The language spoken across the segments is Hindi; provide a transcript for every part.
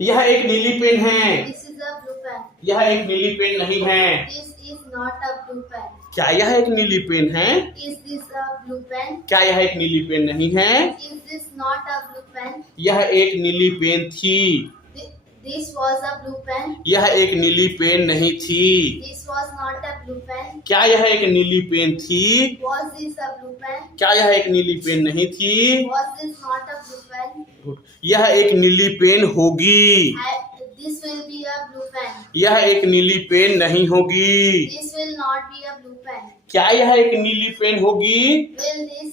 यह एक नीली पेन है। This is a blue pen. यह एक नीली पेन नहीं है। This is not a blue pen. क्या यह एक नीली पेन है? Is this a blue pen? क्या यह एक नीली पेन नहीं है? Is this not a blue pen? यह एक नीली पेन थी। This was a blue pen. यह एक नीली पेन नहीं थी। This was not a blue pen. क्या यह एक नीली पेन थी? Was this a blue pen? क्या यह एक नीली पेन नहीं थी? Was this not a blue pen? यह एक नीली पेन होगी। This will be a blue pen. यह एक नीली पेन नहीं होगी। This will not be a blue pen. क्या यह एक नीली पेन होगी? Will this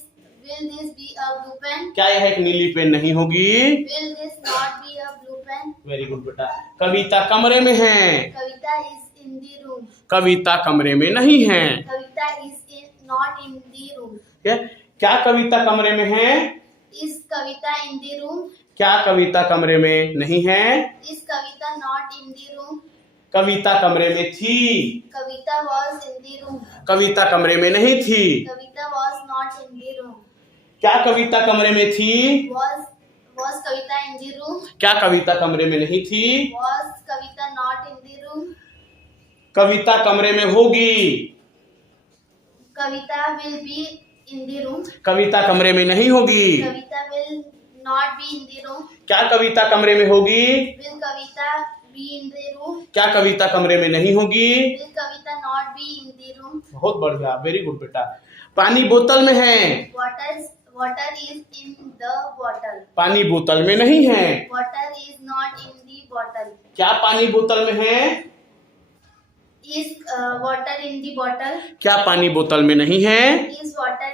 be a blue pen? क्या यह एक नीली पेन नहीं होगी? Will this not be a blue pen? Very good बेटा। कविता कमरे में है। Kavita is in the room. कविता कमरे में नहीं है। Kavita is not in the room. क्या कविता कमरे में है? Is Kavita in the room? क्या कविता कमरे में नहीं है? Is Kavita not in the room? कविता कमरे में थी। Kavita was in the room. कविता कमरे में नहीं थी। Kavita was not in the room. क्या कविता कमरे में थी? Was Kavita in the room? क्या कविता कमरे में नहीं थी? Was Kavita not in the room? कविता कमरे में होगी। Kavita will be in the room. कविता कमरे में नहीं होगी। Kavita will not be in the room. क्या कविता कमरे में होगी? Will Kavita be in the room? क्या कविता कमरे में नहीं होगी? Will Kavita not be in the room? बहुत बढ़िया, वेरी गुड बेटा। पानी बोतल में है। Water is in the bottle. पानी बोतल में नहीं है। Water is not in the bottle. क्या पानी बोतल में है? Is water in the bottle? क्या पानी बोतल में नहीं है? Is water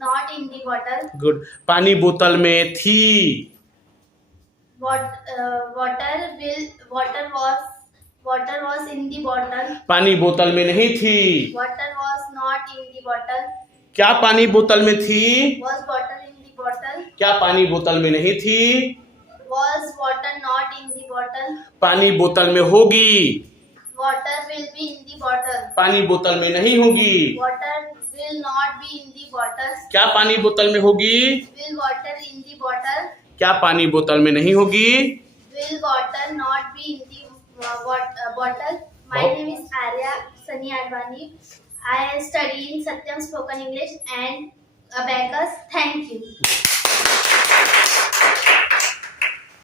not in the bottle? Good. पानी बोतल में थी। Water was in the bottle. पानी बोतल में नहीं थी। Water was not in the bottle. क्या पानी बोतल में थी? Was water in the bottle? क्या पानी बोतल में नहीं थी? Was water not in the bottle? पानी बोतल में होगी। Water will be in the bottle. पानी बोतल में नहीं होगी। Water will not be in the bottle. क्या पानी बोतल में होगी? Will water in the bottle? क्या पानी बोतल में नहीं होगी? Will water not be in the bottle? My name is Arya Sani Advani. I study in Satyam Spoken English and Abacus. Thank you.